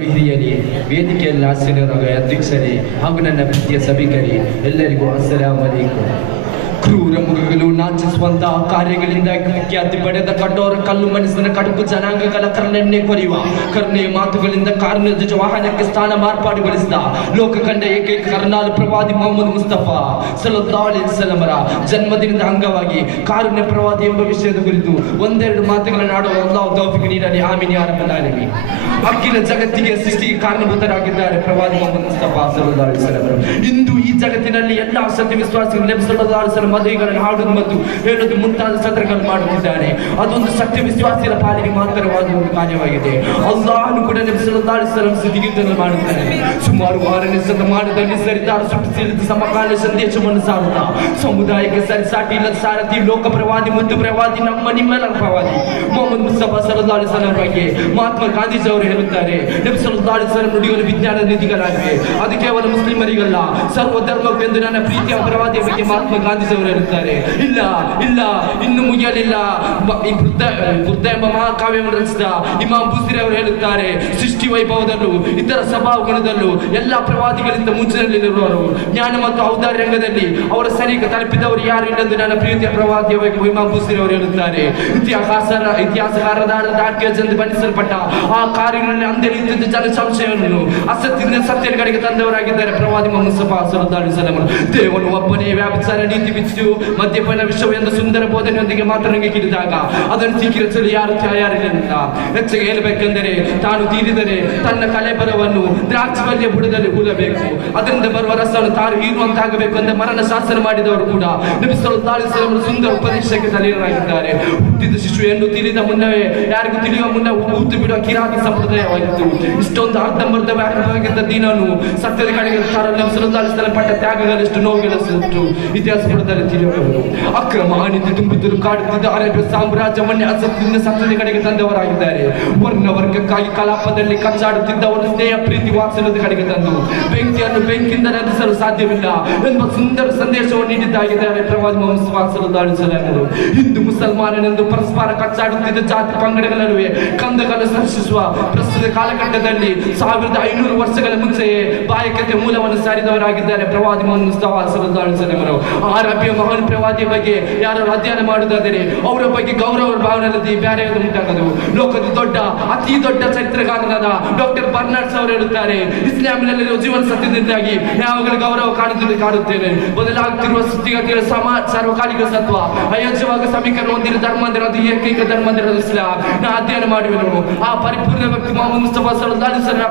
ಹಿರಿಯರಿ, ವೇದಿಕೆಯಲ್ಲಿ ಆಸೀನರಾದ ಅಧ್ಯಕ್ಷರೇ ಹಾಗೂ ನನ್ನ ಪ್ರೀತಿಯ ಸಭಿಕರೇ, ಎಲ್ಲರಿಗೂ ಅಸ್ಸಲಾಮು ಅಲೈಕುಂ. ಕ್ರೂರ ಮೃಗಗಳು ನಾಚಿಸುವಂತಹ ಕಾರ್ಯಗಳಿಂದ ಖ್ಯಾತಿ ಪಡೆದ ಕಠೋರ ಕಲ್ಲು ಮನಸ್ಸಿನ ಕಡುಬು ಜನಾಂಗಗಳ ಕರ್ಣನ್ನೇ ಕೊರೆಯುವ ಕರ್ಣೆಯ ಮಾತುಗಳಿಂದ ಕಾರ್ಯಧ್ವಜ ವಾಹನಕ್ಕೆ ಸ್ಥಾನ ಮಾರ್ಪಾಡುಗೊಳಿಸಿದ ಲೋಕ ಕಂಡ ಏಕೈಕ ಕರ್ನಾಲ್ ಪ್ರವಾದಿ ಮೊಹಮ್ಮದ್ ಮುಸ್ತಫಾ ಸಲ್ಲಲ್ಲಾಹು ಅಲೈಹಿ ವಸಲ್ಲಮರ ಜನ್ಮದಿನದ ಅಂಗವಾಗಿ ಕಾರುಣ್ಯ ಪ್ರವಾದಿ ಎಂಬ ವಿಷಯದ ಕುರಿತು ಒಂದೆರಡು ಮಾತುಗಳನ್ನು ಆಡುವ ಅಲ್ಲಾಹ್ ತೌಫೀಕ್ ನೀಡಲಿ. ಆಮೀನ್ ಯಾ ರಬ್ಬಲ್ ಆಲಮೀನ್. ಅಖಿಲ ಜಗತ್ತಿಗೆ ಸೃಷ್ಟಿಗೆ ಕಾರಣಭೂತರಾಗಿದ್ದಾರೆ ಪ್ರವಾದಿ ಮೊಹಮ್ಮದ್ ಮುಸ್ತಫಾ ಸಲ್ಲಲ್ಲಾಹು ಅಲೈಹಿ ವಸಲ್ಲಂ. ಇಂದು ಈ ಜಗತ್ತಿನಲ್ಲಿ ಎಲ್ಲಾ ಸತ್ಯ ವಿಶ್ವಾಸಿಗಳು ನಬಿ ಸಲ್ಲಲ್ಲಾಹು ಅಲೈಹಿ ವಸಲ್ಲಂ ಮದುವೆಗಳನ್ನು ಹಾಡುವುದು ಮತ್ತು ಹೇಳುವುದು ಮುಂತಾದ ಸತ್ರಗಳನ್ನು ಮಾಡುತ್ತಿದ್ದಾರೆ. ಅದೊಂದು ಸತ್ಯ ವಿಶ್ವಾಸಿಗಳ ಪಾಲಿಗೆ ಮಾತ್ರವಾದ ಒಂದು ಕಾರ್ಯವಾಗಿದೆ. ಅಲ್ಲಾಹನು ಕೂಡ ನಬಿ ಸಲ್ಲಲ್ಲಾಹು ಅಲೈಹಿ ವಸಲ್ಲಂ ಸ್ತುತಿಗೀತವನ್ನು ಮಾಡುತ್ತಾರೆ. ಸುಮಾರು 6ನೇ ಶತಮಾನದಲ್ಲಿ ಸರಿದಾರ ಸೃಷ್ಟಿಸಿದ ಸಮಕಾಲ ಸಂದೇಶವನ್ನು ಸಾರುತ್ತಾ ಸಮುದಾಯಕ್ಕೆ ಸರಿಸಾಟಿ ಇಲ್ಲದ ಸಾರಥಿ ಲೋಕ ಪ್ರವಾದಿ ಮತ್ತು ಪ್ರವಾದಿ ನಮ್ಮ ನಿಮ್ಮೆಲ್ಲರ ಪ್ರವಾದಿ ಮೊಹಮ್ಮದ್ ಮುಸ್ತಫಾ ಸಲ್ಲಲ್ಲಾಹು ಅಲೈಹಿ ವಸಲ್ಲಂ ಬಗ್ಗೆ ಮಹಾತ್ಮ ಗಾಂಧೀಜಿ ಅವರು ಹೇಳುತ್ತಾರೆ, ನಬಿ ಸಲ್ಲಲ್ಲಾಹು ಅಲೈಹಿ ವಸಲ್ಲಂ ನುಡಿಗಳು ವಿಜ್ಞಾನ ನಿಧಿಗಳಾಗಿವೆ. ಅದು ಕೇವಲ ಮುಸ್ಲಿಮರಿಗಲ್ಲ, ಸರ್ವ ಧರ್ಮಕ್ಕೆಂದು ನನ್ನ ಪ್ರೀತಿಯ ಪ್ರವಾದಿಯ ಬಗ್ಗೆ ಮಹಾತ್ಮ ಗಾಂಧೀಜಿ ಅವರು ಹೇಳುತ್ತಾರೆ. ಇಲ್ಲ ಇಲ್ಲ, ಇನ್ನು ಮುಗಿಯಲಿಲ್ಲ. ಬುದ್ಧ ಎಂಬ ಮಹಾಕಾವ್ಯವನ್ನು ರಚಿಸಿದ ಇಮಾಮ್ ಬುಸ್ರಿ ಅವರು ಹೇಳುತ್ತಾರೆ, ಸೃಷ್ಟಿ ವೈಭವದಲ್ಲೂ ಇತರ ಸ್ವಭಾವ ಗುಣದಲ್ಲೂ ಎಲ್ಲಾ ಪ್ರವಾದಿಗಳಿಂದ ಮುಂಚಿನಲ್ಲಿರುವವರು, ಜ್ಞಾನ ಮತ್ತು ಔದಾರ್ಯ ರಂಗದಲ್ಲಿ ಅವರ ಸನಿಕ ತಲುಪಿದವರು ಯಾರು ಇಲ್ಲಂದು ನನ್ನ ಪ್ರೀತಿಯ ಪ್ರವಾದಿಯ ಬಗ್ಗೆ ಇಮಾಮ್ ಬುಸ್ರಿ ಅವರು ಹೇಳುತ್ತಾರೆ. ಇತಿಹಾಸಕಾರರ ದಾಖಲೆಯಿಂದ ಬಣ್ಣಿಸಲ್ಪಟ್ಟ ಆ ಕಾರ್ಯಗಳಲ್ಲಿ ಅಂದೆಳಿಯುತ್ತಿದ್ದ ಜನ ಸಂಶಯವನ್ನು ಅಸತ್ಯದಿಂದ ಸತ್ಯದ ಕಡೆಗೆ ತಂದವರಾಗಿದ್ದಾರೆ ಪ್ರವಾದಿ ಮೊಹಮ್ಮದ್ ಮುಸ್ತಫಾ ಸಲ್ಲಲ್ಲಾಹು ಅಲೈಹಿ ವಸಲ್ಲಂ. ದೇವನು ಒಬ್ಬನೇ ವ್ಯಾಪಿಸಾರ ನೀತಿ ಬಿಚ್ಚು ಮದ್ಯಪಾನ ವಿಷಯವೆಂದು ಸುಂದರ ಬೋಧನೆಯೊಂದಿಗೆ ಮಾತನಾಡಿದಾಗ ಅದನ್ನು ಸ್ವೀಕರಿಸಲು ಯಾರು ತಯಾರಿರಲಿಲ್ಲ. ಹೆಚ್ಚಿಗೆ ಹೇಳಬೇಕೆಂದರೆ ತಾನು ತೀರಿದರೆ ತನ್ನ ಕಲೆಬರವನ್ನು ದ್ರಾಕ್ಷಿಬಳ್ಳಿಯ ಬುಡದಲ್ಲಿ ಹೂಳಬೇಕು, ಅದರಿಂದ ಬರುವ ರಸವನ್ನು ತಾನು ಹೀರುವಂತಾಗಬೇಕು ಎಂದು ಮರಣ ಶಾಸನ ಮಾಡಿದವರು ಕೂಡ ನಬಿ ಸಲ್ಲಲ್ಲಾಹು ಅಲೈಹಿ ವಸಲ್ಲಂ ಸುಂದರ ಉಪದೇಶಕ್ಕೆ ತಲೆಯರಾಗಿದ್ದಾರೆ. ಹುಟ್ಟಿದ ಶಿಶುವನ್ನು ತಿಳಿದ ಮುನ್ನವೇ ಯಾರಿಗೂ ತಿಳಿಯುವ ಮುನ್ನ ಊತು ಬಿಡುವ ಕಿರಾತಿ ಸಂಪ್ರದಾಯವಾಗಿತ್ತು. ಇಷ್ಟೊಂದು ಅರ್ಧಂಬರ್ಧವಾಗಿದ್ದ ದೀನನು ಸತ್ಯದ ಕಡೆಗೆ ತರಲು ನಬಿ ಸಲ್ಲಲ್ಲಾಹು ಅಲೈಹಿ ವಸಲ್ಲಂ ಪಟ್ಟ ತ್ಯಾಗಗಳಷ್ಟು ನೋವುಗಳಷ್ಟು ಇತಿಹಾಸ ಪುಟದಲ್ಲಿ ತಿಳಿಯುವವರು. ಅಕ್ರಮ ಅನೀತಿ ತುಂಬಿದ್ದರು ಕಾಡುತ್ತಿದ್ದ ಅರೇಬಿಯ ಸಾಮ್ರಾಜ್ಯವನ್ನೇ ಅಸತ್ಯದಿಂದ ಸತ್ಯದ ಕಡೆಗೆ ತಂದವರಾಗಿದ್ದಾರೆ. ವರ್ಣ ವರ್ಗಕ್ಕಾಗಿ ಕಲಾಪದಲ್ಲಿ ಕಚ್ಚಾಡುತ್ತಿದ್ದವರು ಸ್ನೇಹ ಪ್ರೀತಿ ವಾತ್ಸಲ್ಯದ ಕಡೆಗೆ ತಂದು ಬೆಂಕಿಯನ್ನು ಬೆಂಕಿಯಿಂದ ನಂದಿಸಲು ಸಾಧ್ಯವಿಲ್ಲ ಎಂಬ ಸುಂದರ ಸಂದೇಶವನ್ನು ನೀಡಿದ್ದಾಗಿದ್ದಾರೆ ಪ್ರವಾದಿ ಮೊಹಮ್ಮದ್ ಮುಸ್ತಫಾ ಸಲ್ಲಲ್ಲಾಹು ಅಲೈಹಿ ವಸಲ್ಲಂ. ಹಿಂದೂ ಮುಸಲ್ಮಾನನೆಂದು ಪರಸ್ಪರ ಕಚ್ಚಾಡುತ್ತಿದ್ದ ಜಾತಿ ಪಂಗಡಗಳ ನಡುವೆ ಕಂದಕಲು ಸೃಷ್ಟಿಸುವ ಪ್ರಸ್ತುತ ಕಾಲಘಟ್ಟದಲ್ಲಿ 1500 ವರ್ಷಗಳ ಮುಂಚೆಯೇ ಬಾಯಕತೆ ಮೂಲವನ್ನು ಸಾರಿದವರಾಗಿದ್ದಾರೆ ಪ್ರವಾದಿ ಮೊಹಮ್ಮದ್ ಮುಸ್ತಫಾ ಸಲ್ಲಲ್ಲಾಹು ಅಲೈಹಿ ವಸಲ್ಲಂ. ಅರಬಿಯ ಮಹಾನ್ ಪ್ರವಾದಿಯ ಬಗ್ಗೆ ಯಾರು ಅಧ್ಯಯನ ಮಾಡುವುದಾದರೆ ಅವರ ಬಗ್ಗೆ ಗೌರವ ಭಾವನೆಯಲ್ಲಿ ಬೇರೆ ಉಂಟಾಗದು. ಲೋಕದ ಅತಿ ದೊಡ್ಡ ಚರಿತ್ರಗಾರರಾದ ಡಾಕ್ಟರ್ ಬರ್ನಾರ್ಡ್ಸ್ ಅವರು ಹೇಳುತ್ತಾರೆ, ಇಸ್ಲಾಮಿನಲ್ಲಿರುವ ಜೀವನ ಸತ್ಯದಿಂದಾಗಿ ಯಾವಾಗಲೂ ಗೌರವ ಕಾಣುತ್ತೇನೆ. ಬದಲಾಗುತ್ತಿರುವ ಸ್ಥಿತಿಗತಿಗಳ ಸಾರ್ವಕಾಲಿಕ ಸತ್ವ ಅಯೋಧ್ಯವಾಗ ಸಮೀಕರಣ ಹೊಂದಿರುವ ಧರ್ಮ ಅಂದರೆ ಅದು ಏಕೈಕ ಧರ್ಮ ಅಂದರೆ ಇಸ್ಲಾಂ. ನಾ ಅಧ್ಯಯನ ಮಾಡುವೆನು. ಆ ಪರಿಪೂರ್ಣ ವ್ಯಕ್ತಿ ಮೊಹಮ್ಮದ್ ಮುಸ್ತಫಾ ಸಲ್ಲಲ್ಲಾಹು ಅಲೈಹಿ ವಸಲ್ಲಂ